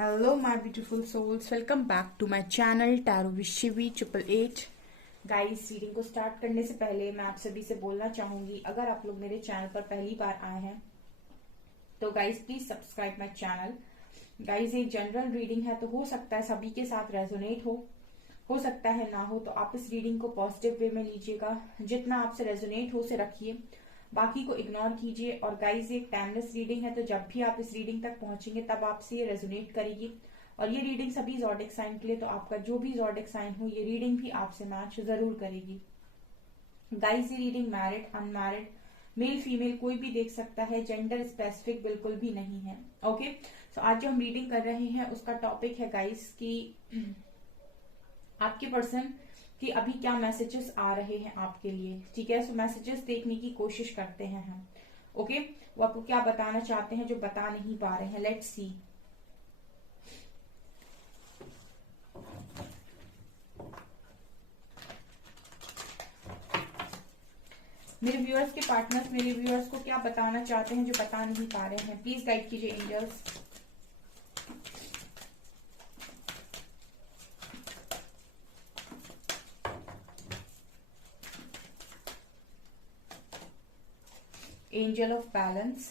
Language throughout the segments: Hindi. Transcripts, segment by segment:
Hello my beautiful souls, welcome back to my channel Tarot with Shivi 888। Guys, reading को स्टार्ट करने से पहले मैं आप सभी से बोलना चाहूंगी, अगर आप लोग मेरे चैनल पर पहली बार आए हैं तो guys please subscribe my channel. Guys, ये जनरल रीडिंग है तो हो सकता है सभी के साथ रेजोनेट हो सकता है ना हो, तो आप इस रीडिंग को पॉजिटिव वे में लीजिएगा। जितना आपसे रेजोनेट हो उसे रखिए, बाकी को इग्नोर कीजिए। और गाइस, ये एक टाइमलेस रीडिंग है, तो जब भी आप इस रीडिंग तक पहुंचेंगे तब आपसे ये रेजोनेट करेगी। और ये रीडिंग सभी ज़ोडिक साइन के लिए, तो आपका जो भी ज़ोडिक साइन हो ये रीडिंग भी आपसे मैच जरूर करेगी। गाइस, ये reading married, unmarried, male female कोई भी देख सकता है, जेंडर स्पेसिफिक बिल्कुल भी नहीं है। ओके, तो आज जो हम रीडिंग कर रहे हैं उसका टॉपिक है गाइस कि आपके पर्सन कि अभी क्या मैसेजेस आ रहे हैं आपके लिए। ठीक है, सो मैसेजेस देखने की कोशिश करते हैं हम। ओके, वो आपको क्या बताना चाहते हैं जो बता नहीं पा रहे हैं। Let's see. मेरे व्यूअर्स के पार्टनर्स मेरे व्यूअर्स को क्या बताना चाहते हैं जो बता नहीं पा रहे हैं, प्लीज गाइड कीजिए angels. Angel of Balance,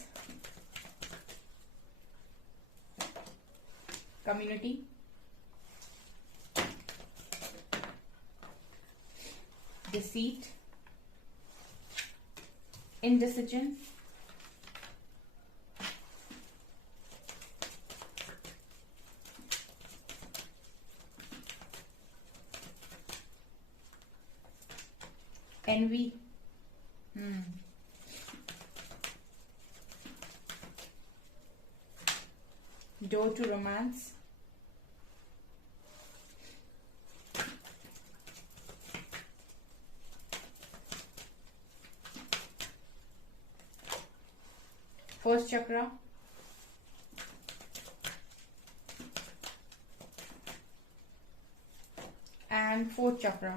Community, Deceit, Indecision, Envy, Door to Romance, First Chakra, and Fourth Chakra,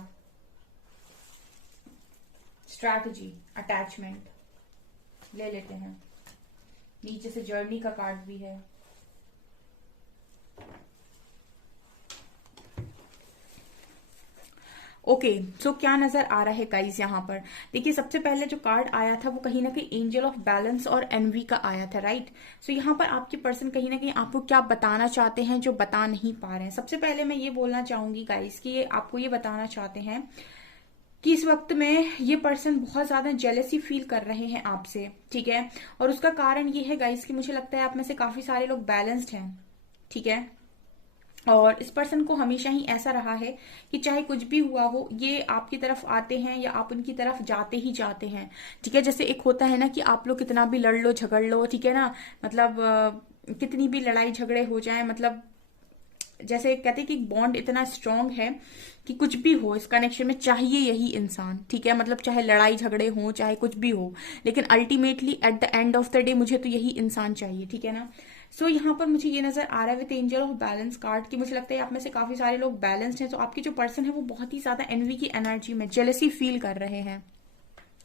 Strategy, Attachment। ले लेते हैं, नीचे से जर्नी का कार्ड भी है। ओके, सो क्या नजर आ रहा है गाइस यहाँ पर। देखिए, सबसे पहले जो कार्ड आया था वो कहीं ना कहीं एंजल ऑफ बैलेंस और एनवी का आया था, राइट। सो यहाँ पर आपके पर्सन कहीं ना कहीं आपको क्या बताना चाहते हैं जो बता नहीं पा रहे हैं। सबसे पहले मैं ये बोलना चाहूंगी गाइस कि ये आपको ये बताना चाहते हैं कि इस वक्त में ये पर्सन बहुत ज्यादा जेलसी फील कर रहे हैं आपसे। ठीक है, और उसका कारण ये है गाइस कि मुझे लगता है आप में से काफी सारे लोग बैलेंस्ड हैं। ठीक है, और इस पर्सन को हमेशा ही ऐसा रहा है कि चाहे कुछ भी हुआ हो ये आपकी तरफ आते हैं या आप उनकी तरफ जाते ही जाते हैं। ठीक है, जैसे एक होता है ना कि आप लोग कितना भी लड़ लो झगड़ लो, ठीक है ना, मतलब कितनी भी लड़ाई झगड़े हो जाए, मतलब जैसे कहते हैं कि बॉन्ड इतना स्ट्रांग है कि कुछ भी हो इस कनेक्शन में चाहिए यही इंसान। ठीक है, मतलब चाहे लड़ाई झगड़े हो चाहे कुछ भी हो, लेकिन ultimately at the end of the day मुझे तो यही इंसान चाहिए। ठीक है ना। सो यहाँ पर मुझे ये नजर आ रहा है with angel of balance card कि मुझे लगता है आप में से काफी सारे लोग बैलेंस्ड हैं। तो आपके जो पर्सन है वो बहुत ही ज्यादा एनवी की एनर्जी में जेलसी फील कर रहे हैं।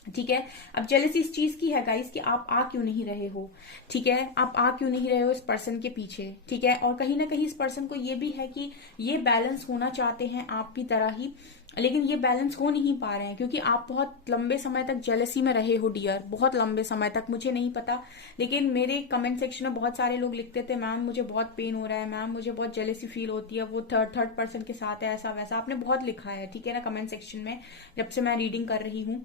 ठीक है, अब जेलसी इस चीज की है गाइस कि आप आ क्यों नहीं रहे हो। ठीक है, आप आ क्यों नहीं रहे हो इस पर्सन के पीछे। ठीक है, और कहीं ना कहीं इस पर्सन को ये भी है कि ये बैलेंस होना चाहते हैं आपकी तरह ही, लेकिन ये बैलेंस हो नहीं पा रहे हैं क्योंकि आप बहुत लंबे समय तक जेलसी में रहे हो डियर, बहुत लंबे समय तक। मुझे नहीं पता, लेकिन मेरे कमेंट सेक्शन में बहुत सारे लोग लिखते थे मैम मुझे बहुत पेन हो रहा है, मैम मुझे बहुत जेलसी फील होती है, वो थर्ड पर्सन के साथ है, ऐसा वैसा आपने बहुत लिखा है। ठीक है ना, कमेंट सेक्शन में जब से मैं रीडिंग कर रही हूँ।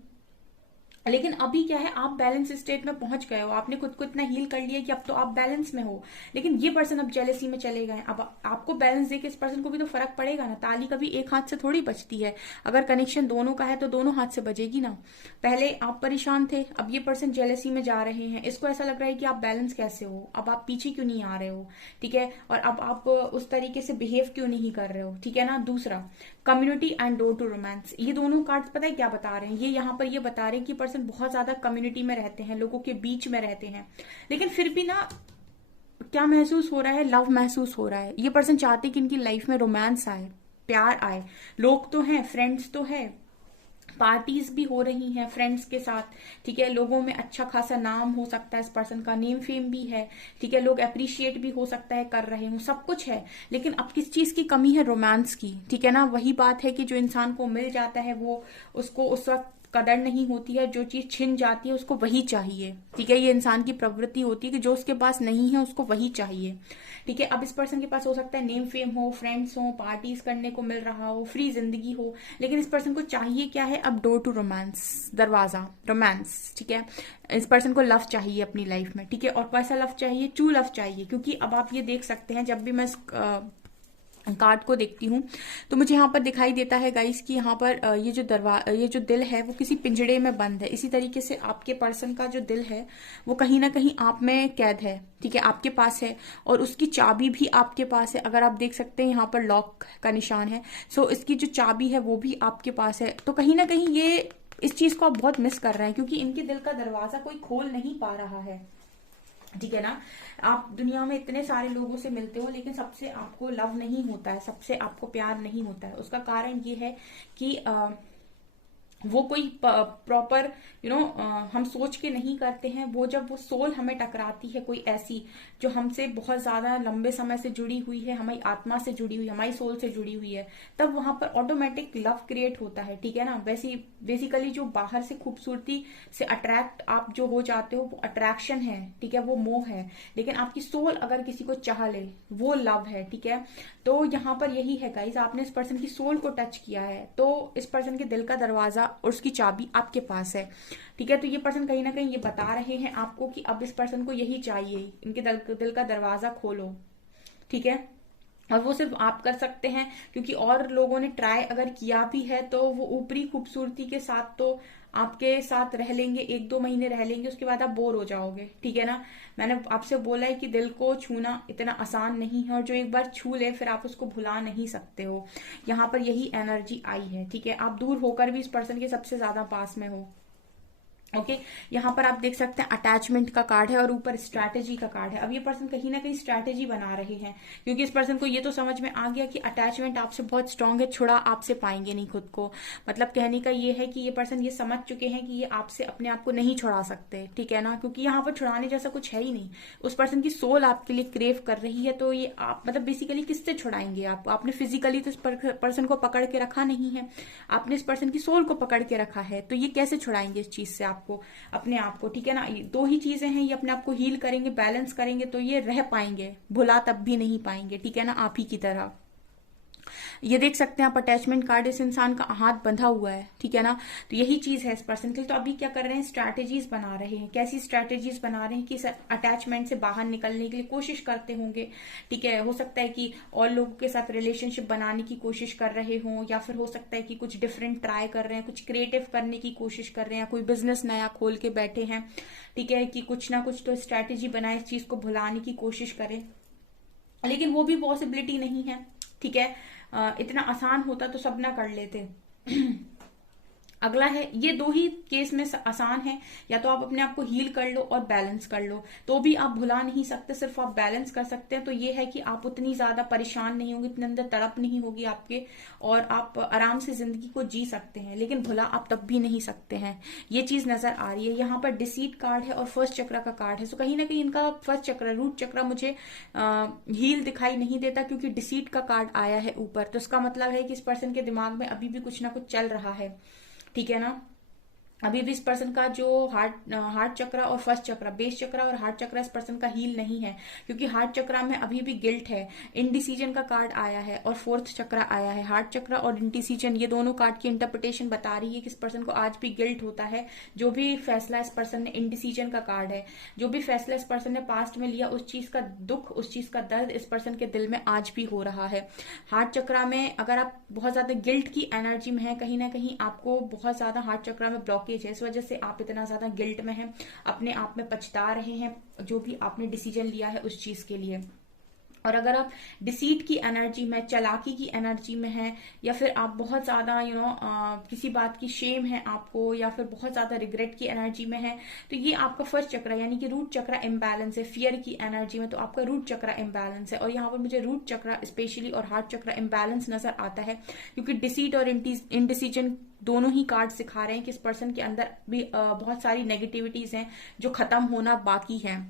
लेकिन अभी क्या है, आप बैलेंस स्टेट में पहुंच गए हो, आपने खुद को इतना हील कर लिया कि अब तो आप बैलेंस में हो। लेकिन ये पर्सन अब जेलेसी में चले गए। अब आपको बैलेंस देके इस पर्सन को भी तो फर्क पड़ेगा ना, ताली कभी एक हाथ से थोड़ी बजती है। अगर कनेक्शन दोनों का है तो दोनों हाथ से बजेगी ना। पहले आप परेशान थे, अब ये पर्सन जेलेसी में जा रहे हैं, इसको ऐसा लग रहा है कि आप बैलेंस कैसे हो, अब आप पीछे क्यों नहीं आ रहे हो। ठीक है, और अब आप उस तरीके से बिहेव क्यों नहीं कर रहे हो। ठीक है ना। दूसरा, community and door to romance, ये दोनों कार्ड्स पता है क्या बता रहे हैं, ये यहाँ पर ये बता रहे हैं कि पर्सन बहुत ज्यादा कम्युनिटी में रहते हैं, लोगों के बीच में रहते हैं, लेकिन फिर भी ना क्या महसूस हो रहा है, लव महसूस हो रहा है। ये पर्सन चाहते कि इनकी लाइफ में रोमांस आए, प्यार आए। लोग तो हैं, फ्रेंड्स तो है, पार्टीज भी हो रही हैं फ्रेंड्स के साथ, ठीक है। लोगों में अच्छा खासा नाम हो सकता है, इस पर्सन का नेम फेम भी है, ठीक है। लोग अप्रिशिएट भी हो सकता है कर रहे हो, सब कुछ है। लेकिन अब किस चीज की कमी है? रोमांस की, ठीक है ना। वही बात है कि जो इंसान को मिल जाता है वो उसको उस वक्त कदर नहीं होती है, जो चीज छिन जाती है उसको वही चाहिए, ठीक है। ये इंसान की प्रवृत्ति होती है कि जो उसके पास नहीं है उसको वही चाहिए, ठीक है। अब इस पर्सन के पास हो सकता है नेम फेम हो, फ्रेंड्स हो, पार्टीज करने को मिल रहा हो, फ्री जिंदगी हो, लेकिन इस पर्सन को चाहिए क्या है? अब डोर टू रोमांस, दरवाजा रोमांस, ठीक है। इस पर्सन को लव चाहिए अपनी लाइफ में, ठीक है। और कैसा लव चाहिए? ट्रू लव चाहिए, क्योंकि अब आप ये देख सकते हैं जब भी मैं कार्ड को देखती हूँ तो मुझे यहाँ पर दिखाई देता है गाइस कि यहाँ पर ये जो दिल है वो किसी पिंजड़े में बंद है। इसी तरीके से आपके पर्सन का जो दिल है वो कहीं ना कहीं आप में कैद है, ठीक है, आपके पास है, और उसकी चाबी भी आपके पास है। अगर आप देख सकते हैं यहाँ पर लॉक का निशान है, सो इसकी जो चाबी है वो भी आपके पास है। तो कहीं ना कहीं ये इस चीज को आप बहुत मिस कर रहे हैं, क्योंकि इनके दिल का दरवाजा कोई खोल नहीं पा रहा है, ठीक है ना। आप दुनिया में इतने सारे लोगों से मिलते हो लेकिन सबसे आपको लव नहीं होता है, सबसे आपको प्यार नहीं होता है। उसका कारण ये है कि वो कोई प्रॉपर हम सोच के नहीं करते हैं। वो जब वो सोल हमें टकराती है कोई ऐसी जो हमसे बहुत ज्यादा लंबे समय से जुड़ी हुई है, हमारी आत्मा से जुड़ी हुई है, हमारी सोल से जुड़ी हुई है, तब वहां पर ऑटोमेटिक लव क्रिएट होता है, ठीक है ना। वैसी बेसिकली जो बाहर से खूबसूरती से अट्रैक्ट आप जो हो जाते हो वो अट्रैक्शन है, ठीक है, वो मोह है। लेकिन आपकी सोल अगर किसी को चाह ले वो लव है, ठीक है। तो यहाँ पर यही है गाइस, आपने इस पर्सन की सोल को टच किया है तो इस पर्सन के दिल का दरवाजा और उसकी चाबी आपके पास है, ठीक है। तो ये पर्सन कहीं ना कहीं ये बता रहे हैं आपको कि अब इस पर्सन को यही चाहिए, इनके दिल का दरवाजा खोलो, ठीक है। और वो सिर्फ आप कर सकते हैं, क्योंकि और लोगों ने ट्राई अगर किया भी है तो वो ऊपरी खूबसूरती के साथ तो आपके साथ रह लेंगे, 1-2 महीने रह लेंगे, उसके बाद आप बोर हो जाओगे, ठीक है ना। मैंने आपसे बोला है कि दिल को छूना इतना आसान नहीं है, और जो एक बार छू ले फिर आप उसको भुला नहीं सकते हो। यहाँ पर यही एनर्जी आई है, ठीक है। आप दूर होकर भी इस पर्सन के सबसे ज्यादा पास में हो, ओके। यहाँ पर आप देख सकते हैं अटैचमेंट का कार्ड है और ऊपर स्ट्रैटेजी का कार्ड है। अब ये पर्सन कहीं ना कहीं स्ट्रैटेजी बना रहे हैं, क्योंकि इस पर्सन को ये तो समझ में आ गया कि अटैचमेंट आपसे बहुत स्ट्रांग है, छुड़ा आपसे पाएंगे नहीं खुद को। मतलब कहने का ये है कि ये पर्सन ये समझ चुके हैं कि ये आपसे अपने आप को नहीं छुड़ा सकते, ठीक है ना, क्योंकि यहाँ पर छुड़ाने जैसा कुछ है ही नहीं। उस पर्सन की सोल आपके लिए क्रेव कर रही है, तो ये आप मतलब बेसिकली किससे छुड़ाएंगे आप? आपने फिजिकली तो इस पर्सन को पकड़ के रखा नहीं है, आपने इस पर्सन की सोल को पकड़ के रखा है, तो ये कैसे छुड़ाएंगे इस चीज से आपको, अपने आप को, ठीक है ना। दो ही चीजें हैं, ये अपने आप को हील करेंगे, बैलेंस करेंगे तो ये रह पाएंगे, भुला तब भी नहीं पाएंगे, ठीक है ना, आप ही की तरह। ये देख सकते हैं आप अटैचमेंट कार्ड, इस इंसान का हाथ बंधा हुआ है, ठीक है ना। तो यही चीज है इस पर्सन के लिए। तो अभी क्या कर रहे हैं? स्ट्रैटेजीज बना रहे हैं। कैसी स्ट्रैटेजीज बना रहे हैं कि अटैचमेंट से बाहर निकलने के लिए कोशिश करते होंगे, ठीक है। हो सकता है कि और लोगों के साथ रिलेशनशिप बनाने की कोशिश कर रहे हों, या फिर हो सकता है कि कुछ डिफरेंट ट्राई कर रहे हैं, कुछ क्रिएटिव करने की कोशिश कर रहे हैं, कोई बिजनेस नया खोल के बैठे हैं, ठीक है, कि कुछ ना कुछ तो स्ट्रैटेजी बनाए, इस चीज को भुलाने की कोशिश करें। लेकिन वो भी पॉसिबिलिटी नहीं है, ठीक है। इतना आसान होता तो सब ना कर लेते। अगला है, ये दो ही केस में आसान है, या तो आप अपने आप को हील कर लो और बैलेंस कर लो, तो भी आप भुला नहीं सकते, सिर्फ आप बैलेंस कर सकते हैं। तो ये है कि आप उतनी ज्यादा परेशान नहीं होंगे, इतने अंदर तड़प नहीं होगी आपके, और आप आराम से जिंदगी को जी सकते हैं। लेकिन भुला आप तब भी नहीं सकते हैं, ये चीज नजर आ रही है। यहाँ पर डिसीट कार्ड है और फर्स्ट चक्र का कार्ड है। सो कहीं ना कहीं इनका फर्स्ट चक्र, रूट चक्र मुझे हील दिखाई नहीं देता, क्योंकि डिसीट का कार्ड आया है ऊपर। तो इसका मतलब है कि इस पर्सन के दिमाग में अभी भी कुछ ना कुछ चल रहा है, ठीक है ना। अभी भी इस पर्सन का जो हार्ट चक्र और फर्स्ट चक्र, बेस चक्र और हार्ट चक्र इस पर्सन का हील नहीं है, क्योंकि हार्ट चक्र में अभी भी गिल्ट है। इनडिसीजन का कार्ड आया है और फोर्थ चक्र आया है। हार्ट चक्र और इनडिसीजन, ये दोनों कार्ड की इंटरप्रिटेशन बता रही है कि इस पर्सन को आज भी गिल्ट होता है। जो भी फैसला इस पर्सन ने, इनडिसीजन का कार्ड है, जो भी फैसला इस पर्सन ने पास्ट में लिया, उस चीज का दुख, उस चीज का दर्द इस पर्सन के दिल में आज भी हो रहा है। हार्ट चक्र में अगर आप बहुत ज्यादा गिल्ट की एनर्जी में है, कहीं ना कहीं आपको बहुत ज्यादा हार्ट चक्र में ब्लॉकेज है, इस वजह से आप इतना ज्यादा गिल्ट में हैं, अपने आप में पछता रहे हैं जो भी आपने डिसीजन लिया है उस चीज के लिए। और अगर आप डिसीट की एनर्जी में, चालाकी की एनर्जी में हैं, या फिर आप बहुत ज्यादा किसी बात की शेम है आपको, या फिर बहुत ज्यादा रिग्रेट की एनर्जी में है, तो ये आपका फर्स्ट चक्र यानी कि रूट चक्र इम्बैलेंस है। फियर की एनर्जी में तो आपका रूट चक्र इम्बैलेंस है, और यहाँ पर मुझे रूट चक्र स्पेशली और हार्ट चक्र इम्बैलेंस नजर आता है, क्योंकि डिसीट और इनडिसीजन दोनों ही कार्ड सिखा रहे हैं कि इस पर्सन के अंदर भी बहुत सारी नेगेटिविटीज हैं जो खत्म होना बाकी है।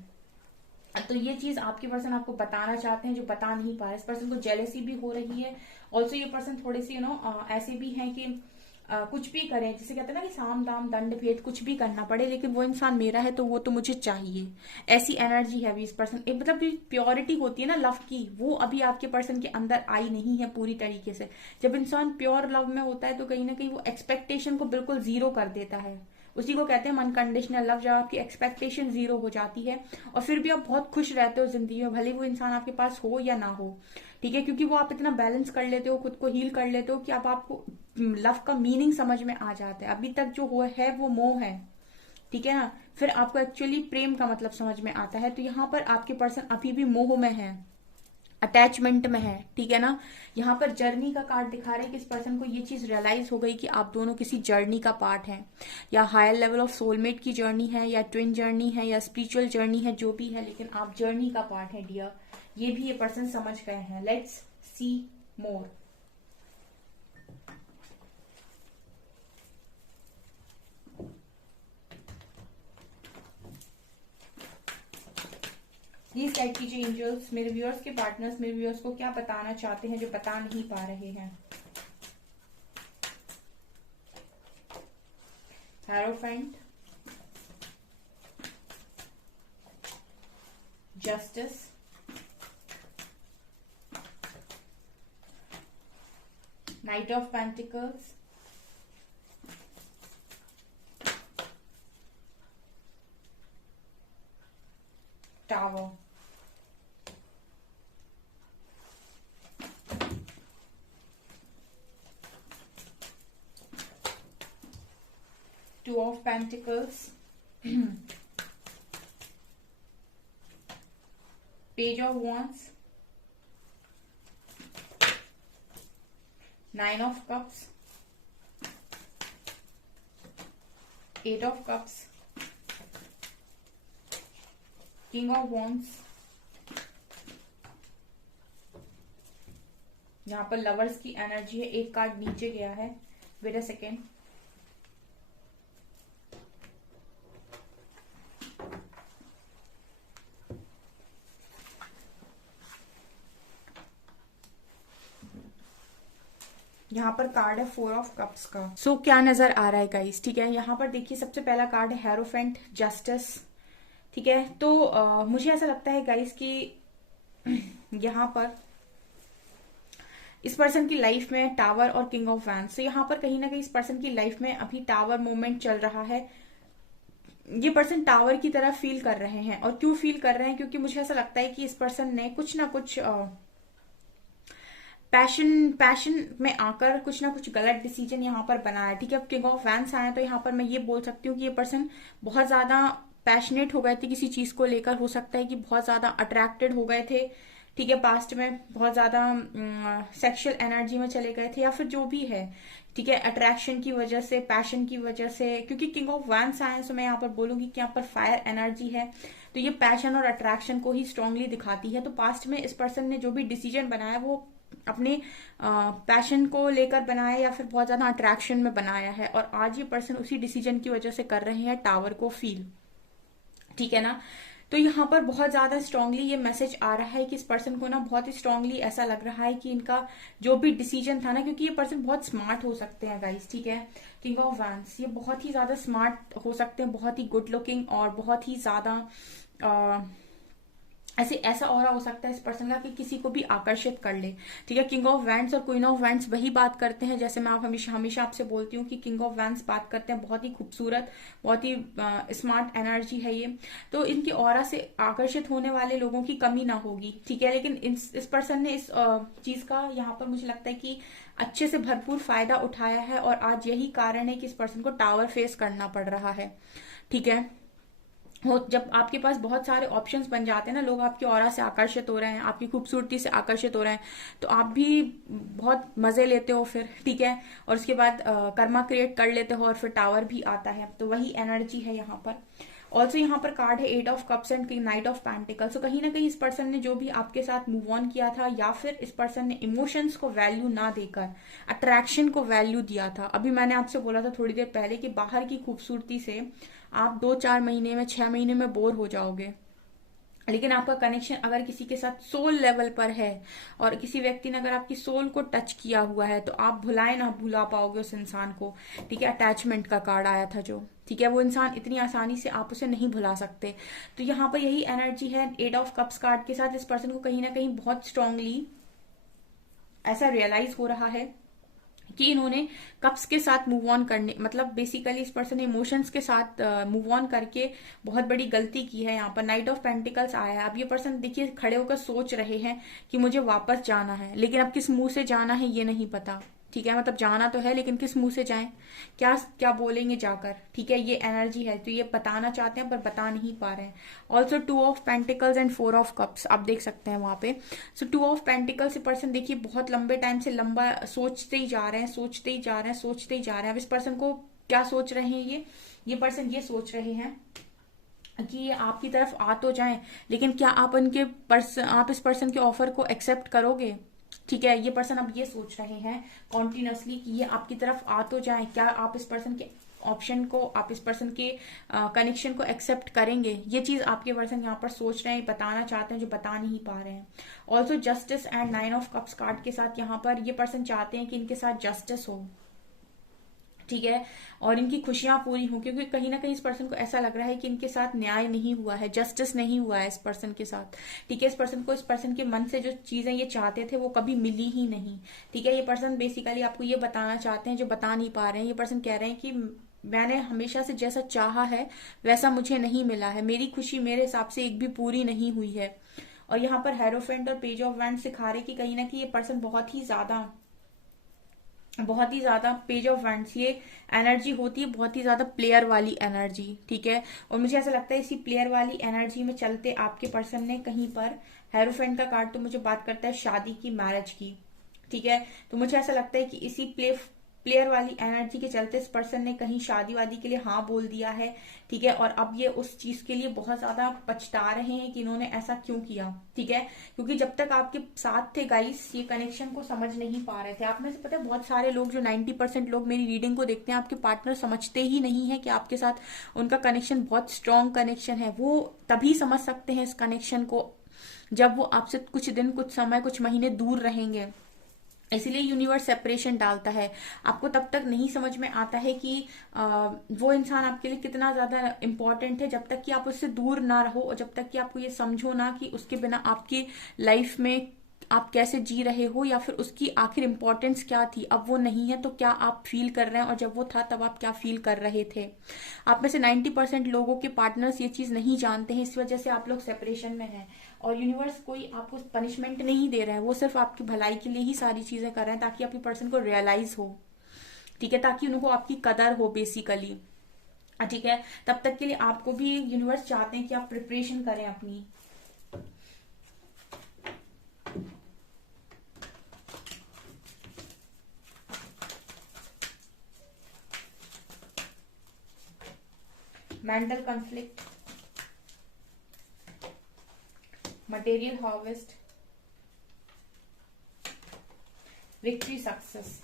तो ये चीज आपके पर्सन आपको बताना चाहते हैं जो बता नहीं पा रहे। इस पर्सन को जेलेसी भी हो रही है। ऑल्सो ये पर्सन थोड़े से ऐसे भी हैं कि कुछ भी करें, जैसे कहते हैं ना कि साम दाम दंड भेद, कुछ भी करना पड़े लेकिन वो इंसान मेरा है तो वो तो मुझे चाहिए, ऐसी एनर्जी है अभी इस पर्सन। मतलब प्योरिटी होती है ना लव की, वो अभी आपके पर्सन के अंदर आई नहीं है पूरी तरीके से। जब इंसान प्योर लव में होता है तो कहीं ना कहीं वो एक्सपेक्टेशन को बिल्कुल जीरो कर देता है। उसी को कहते हैं अनकंडीशनल लव, जब आपकी एक्सपेक्टेशन जीरो हो जाती है और फिर भी आप बहुत खुश रहते हो जिंदगी में, भले वो इंसान आपके पास हो या ना हो। ठीक है, क्योंकि वो आप इतना बैलेंस कर लेते हो, खुद को हील कर लेते हो कि अब आपको लव का मीनिंग समझ में आ जाता है। अभी तक जो हो है वो मोह है, ठीक है ना, फिर आपको एक्चुअली प्रेम का मतलब समझ में आता है। तो यहाँ पर आपके पर्सन अभी भी मोह में है, अटैचमेंट में है, ठीक है ना। यहाँ पर जर्नी का कार्ड दिखा रहे हैं कि इस पर्सन को ये चीज रियलाइज हो गई कि आप दोनों किसी जर्नी का पार्ट हैं, या हायर लेवल ऑफ सोलमेट की जर्नी है, या ट्विन जर्नी है, या स्पिरिचुअल जर्नी है, जो भी है, लेकिन आप जर्नी का पार्ट है डियर। ये भी ये पर्सन समझ गए हैं। Let's see more. Please guide कीजिए एंजल्स, मेरे व्यूअर्स के पार्टनर्स मेरे व्यूअर्स को क्या बताना चाहते हैं जो बता नहीं पा रहे हैं। Hierophant, justice, night of pentacles, tower, Two of Pentacles, Page of Wands, Nine of Cups, Eight of Cups, King of Wands। यहाँ पर लवर्स की एनर्जी है, एक कार्ड नीचे गया है, वेट अ सेकेंड। यहाँ पर कार्ड है 4 ऑफ कप्स का। सो क्या नजर आ रहा है गाइस, ठीक है। यहाँ पर देखिए सबसे पहला कार्ड है हेरोफेंट, जस्टिस, ठीक है। तो मुझे ऐसा लगता है गाइस कि यहाँ पर इस पर्सन की लाइफ में टावर और किंग ऑफ वैंड्स, तो यहाँ पर कहीं ना कहीं इस पर्सन की लाइफ में अभी टावर मूवमेंट चल रहा है। ये पर्सन टावर की तरह फील कर रहे हैं, और क्यों फील कर रहे हैं, क्योंकि मुझे ऐसा लगता है कि इस पर्सन ने कुछ ना कुछ पैशन में आकर कुछ ना कुछ गलत डिसीजन यहाँ पर बनाया, ठीक है। अब किंग ऑफ वैंड्स आया तो यहाँ पर मैं ये बोल सकती हूँ कि ये पर्सन बहुत ज्यादा पैशनेट हो गए थे किसी चीज को लेकर, हो सकता है कि बहुत ज्यादा अट्रैक्टेड हो गए थे, ठीक है, पास्ट में बहुत ज्यादा सेक्सुअल एनर्जी में चले गए थे, या फिर जो भी है, ठीक है, अट्रैक्शन की वजह से, पैशन की वजह से, क्योंकि किंग ऑफ वैंड्स आए तो मैं यहाँ पर बोलूंगी कि यहाँ पर फायर एनर्जी है, तो ये पैशन और अट्रैक्शन को ही स्ट्रांगली दिखाती है। तो पास्ट में इस पर्सन ने जो भी डिसीजन बनाया वो अपने पैशन को लेकर बनाया या फिर बहुत ज्यादा अट्रैक्शन में बनाया है, और आज ये पर्सन उसी डिसीजन की वजह से कर रहे हैं टावर को फील, ठीक है ना। तो यहाँ पर बहुत ज्यादा स्ट्रांगली ये मैसेज आ रहा है कि इस पर्सन को ना बहुत ही स्ट्रांगली ऐसा लग रहा है कि इनका जो भी डिसीजन था ना, क्योंकि ये पर्सन बहुत स्मार्ट हो सकते हैं गाइस, ठीक है। किंग ऑफ वैंड्स, ये बहुत ही ज्यादा स्मार्ट हो सकते हैं, बहुत ही गुड लुकिंग और बहुत ही ज्यादा ऐसा ऑरा हो सकता है इस पर्सन का कि किसी को भी आकर्षित कर ले, ठीक है। किंग ऑफ वैंड्स और क्वीन ऑफ वैंड्स वही बात करते हैं, जैसे मैं आप हमेशा आपसे बोलती हूँ कि किंग ऑफ वैंड्स बात करते हैं बहुत ही खूबसूरत, बहुत ही स्मार्ट एनर्जी है ये, तो इनकी ऑरा से आकर्षित होने वाले लोगों की कमी ना होगी, ठीक है। लेकिन इस पर्सन ने इस चीज का यहाँ पर मुझे लगता है कि अच्छे से भरपूर फायदा उठाया है, और आज यही कारण है कि इस पर्सन को टावर फेस करना पड़ रहा है, ठीक है। जब आपके पास बहुत सारे ऑप्शंस बन जाते हैं ना, लोग आपकी ऑरा से आकर्षित हो रहे हैं, आपकी खूबसूरती से आकर्षित हो रहे हैं, तो आप भी बहुत मजे लेते हो फिर, ठीक है, और उसके बाद कर्मा क्रिएट कर लेते हो और फिर टावर भी आता है, तो वही एनर्जी है यहाँ पर। ऑल्सो यहाँ पर कार्ड है 8 of cups and knight of pentacle. So कहीं ना कहीं इस पर्सन ने जो भी आपके साथ मूव ऑन किया था, या फिर इस पर्सन ने इमोशंस को वैल्यू ना देकर अट्रैक्शन को वैल्यू दिया था। अभी मैंने आपसे बोला था थोड़ी देर पहले कि बाहर की खूबसूरती से आप 2-4 महीने में, 6 महीने में बोर हो जाओगे, लेकिन आपका कनेक्शन अगर किसी के साथ सोल लेवल पर है और किसी व्यक्ति ने अगर आपकी सोल को टच किया हुआ है, तो आप भुलाए ना भुला पाओगे उस इंसान को। ठीक है, अटैचमेंट का कार्ड आया था जो, ठीक है, वो इंसान इतनी आसानी से आप उसे नहीं भुला सकते। तो यहाँ पर यही एनर्जी है 8 ऑफ कप्स कार्ड के साथ। इस पर्सन को कहीं ना कहीं बहुत स्ट्रांगली ऐसा रियलाइज हो रहा है कि इन्होंने कप्स के साथ मूव ऑन करने, मतलब बेसिकली इस पर्सन ने इमोशंस के साथ मूव ऑन करके बहुत बड़ी गलती की है। यहाँ पर नाइट ऑफ पेंटिकल्स आया है। अब ये पर्सन देखिए खड़े होकर सोच रहे हैं कि मुझे वापस जाना है, लेकिन अब किस मुंह से जाना है ये नहीं पता। ठीक है, मतलब जाना तो है, लेकिन किस मुंह से जाएं, क्या क्या बोलेंगे जाकर। ठीक है, ये एनर्जी है, तो ये बताना चाहते हैं पर बता नहीं पा रहे हैं। Also 2 of pentacles and 4 of cups आप देख सकते हैं वहां पे। सो 2 ऑफ पेंटिकल से पर्सन देखिए बहुत लंबे टाइम से लंबा सोचते ही जा रहे हैं, सोचते ही जा रहे हैं, सोचते ही जा रहे हैं। अब इस पर्सन को क्या सोच रहे हैं, ये पर्सन ये सोच रहे हैं कि ये आपकी तरफ आ तो जाएं, लेकिन क्या आप आप इस पर्सन के ऑफर को एक्सेप्ट करोगे। ठीक है, ये पर्सन अब ये सोच रहे हैं कॉन्टिन्यूसली कि ये आपकी तरफ आ तो जाए, क्या आप इस पर्सन के ऑप्शन को, आप इस पर्सन के कनेक्शन को एक्सेप्ट करेंगे। ये चीज आपके पर्सन यहाँ पर सोच रहे हैं, बताना चाहते हैं, जो बता नहीं पा रहे हैं। Also justice and 9 of cups card के साथ यहाँ पर ये पर्सन चाहते हैं कि इनके साथ जस्टिस हो। ठीक है, और इनकी खुशियां पूरी हों, क्योंकि कहीं ना कहीं इस पर्सन को ऐसा लग रहा है कि इनके साथ न्याय नहीं हुआ है, जस्टिस नहीं हुआ है इस पर्सन के साथ। ठीक है, इस पर्सन को, इस पर्सन के मन से जो चीजें ये चाहते थे वो कभी मिली ही नहीं। ठीक है, ये पर्सन बेसिकली आपको ये बताना चाहते हैं जो बता नहीं पा रहे हैं। ये पर्सन कह रहे हैं कि मैंने हमेशा से जैसा चाहा है वैसा मुझे नहीं मिला है, मेरी खुशी मेरे हिसाब से एक भी पूरी नहीं हुई है। और यहाँ पर हेरोफेंट और पेज ऑफ वैंड सिखा रहे कि कहीं ना कहीं ये पर्सन बहुत ही ज्यादा पेज ऑफ वैंड्स, ये एनर्जी होती है बहुत ही ज्यादा प्लेयर वाली एनर्जी। ठीक है, और मुझे ऐसा लगता है इसी प्लेयर वाली एनर्जी में चलते आपके पर्सन ने कहीं पर, हेरोफेंट का कार्ड तो मुझे बात करता है शादी की, मैरिज की। ठीक है, तो मुझे ऐसा लगता है कि इसी प्लेयर वाली एनर्जी के चलते इस पर्सन ने कहीं शादी वादी के लिए हाँ बोल दिया है। ठीक है, और अब ये उस चीज के लिए बहुत ज्यादा पछता रहे हैं कि इन्होंने ऐसा क्यों किया। ठीक है, क्योंकि जब तक आपके साथ थे गाइस, ये कनेक्शन को समझ नहीं पा रहे थे। आप में से पता है बहुत सारे लोग, जो 90% लोग मेरी रीडिंग को देखते हैं, आपके पार्टनर समझते ही नहीं है कि आपके साथ उनका कनेक्शन बहुत स्ट्रॉन्ग कनेक्शन है। वो तभी समझ सकते हैं इस कनेक्शन को जब वो आपसे कुछ दिन, कुछ समय, कुछ महीने दूर रहेंगे। इसलिए यूनिवर्स सेपरेशन डालता है। आपको तब तक नहीं समझ में आता है कि वो इंसान आपके लिए कितना ज्यादा इंपॉर्टेंट है, जब तक कि आप उससे दूर ना रहो, और जब तक कि आपको ये समझो ना कि उसके बिना आपकी लाइफ में आप कैसे जी रहे हो, या फिर उसकी आखिर इंपॉर्टेंस क्या थी। अब वो नहीं है तो क्या आप फील कर रहे हैं, और जब वो था तब आप क्या फील कर रहे थे। आप में से 90% लोगों के पार्टनर्स ये चीज नहीं जानते हैं, इस वजह से आप लोग सेपरेशन में हैं। और यूनिवर्स कोई आपको पनिशमेंट नहीं दे रहा है, वो सिर्फ आपकी भलाई के लिए ही सारी चीजें कर रहे हैं, ताकि आपकी पर्सन को रियलाइज हो। ठीक है, ताकि उनको आपकी कदर हो बेसिकली। ठीक है, तब तक के लिए आपको भी यूनिवर्स चाहते हैं कि आप प्रिपरेशन करें अपनी। Mental conflict, material harvest, victory, success.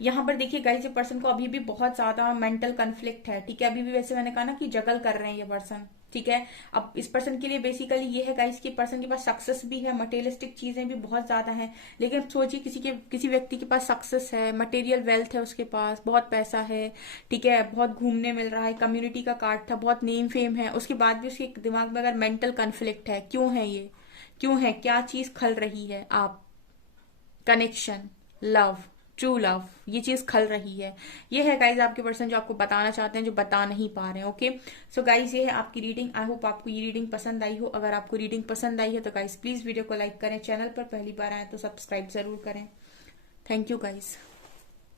यहाँ पर देखिए गाइस, ये पर्सन को अभी भी बहुत ज्यादा मेंटल कॉन्फ्लिक्ट है। ठीक है, अभी भी वैसे मैंने कहा ना कि जगल कर रहे हैं ये पर्सन। ठीक है, अब इस पर्सन के लिए बेसिकली ये है गाइस कि पर्सन के पास सक्सेस भी है, मटेरियलिस्टिक चीजें भी बहुत ज्यादा हैं। लेकिन सोचिए किसी व्यक्ति के पास सक्सेस है, मटेरियल वेल्थ है, उसके पास बहुत पैसा है, ठीक है, बहुत घूमने मिल रहा है, कम्युनिटी का कार्ड था, बहुत नेम फेम है, उसके बाद भी उसके दिमाग में अगर मेंटल कॉन्फ्लिक्ट है, क्यों है ये, क्यों है, क्या चीज खल रही है। आप कनेक्शन, लव, ट्रू लव, ये चीज खल रही है। ये है गाइज आपके पर्सन जो आपको बताना चाहते हैं, जो बता नहीं पा रहे हैं। ओके, सो गाइज ये है आपकी रीडिंग। आई होप आपको ये रीडिंग पसंद आई हो। अगर आपको रीडिंग पसंद आई है तो गाइज प्लीज वीडियो को लाइक करें, चैनल पर पहली बार आए तो सब्सक्राइब जरूर करें। Thank you guys.